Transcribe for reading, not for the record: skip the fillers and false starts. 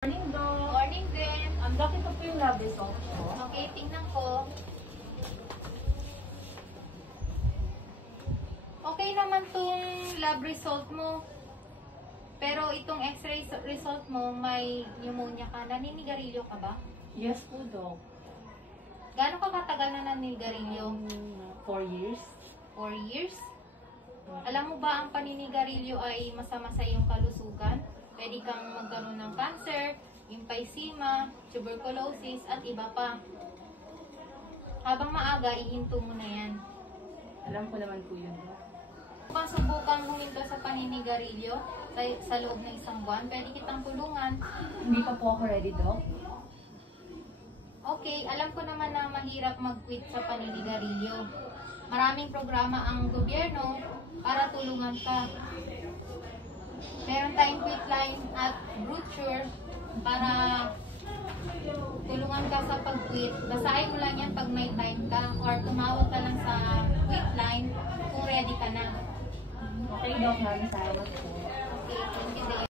Morning, Doc. Morning din. Doc, ito po yung lab result ko. Okay, tingnan ko. Okay naman tong lab result mo. Pero itong x-ray result mo, may pneumonia ka. Naninigarilyo ka ba? Yes po, Doc. Gaano ka katagal na naninigarilyo? 4 years. 4 years? Alam mo ba ang paninigarilyo ay masama sa iyong kalusugan? Pwede kang magkaroon ng cancer, emphysema, tuberculosis, at iba pa. Habang maaga, ihinto mo na yan. Alam ko naman po yun, Doc. Kung subukan huminto sa paninigarilyo sa loob ng 1 buwan, pwede kitang tulungan. Hindi pa po ako ready, Doc. Okay, alam ko naman na mahirap mag-quit sa paninigarilyo. Maraming programa ang gobyerno para tulungan ka. Meron tayong quit line at brochure para tulungan ka sa pag-quit. Basahin mo lang yan pag may time ka or tumawag ka lang sa quit line kung ready ka na. Okay, Doc. Maraming salamat po. Okay, thank you.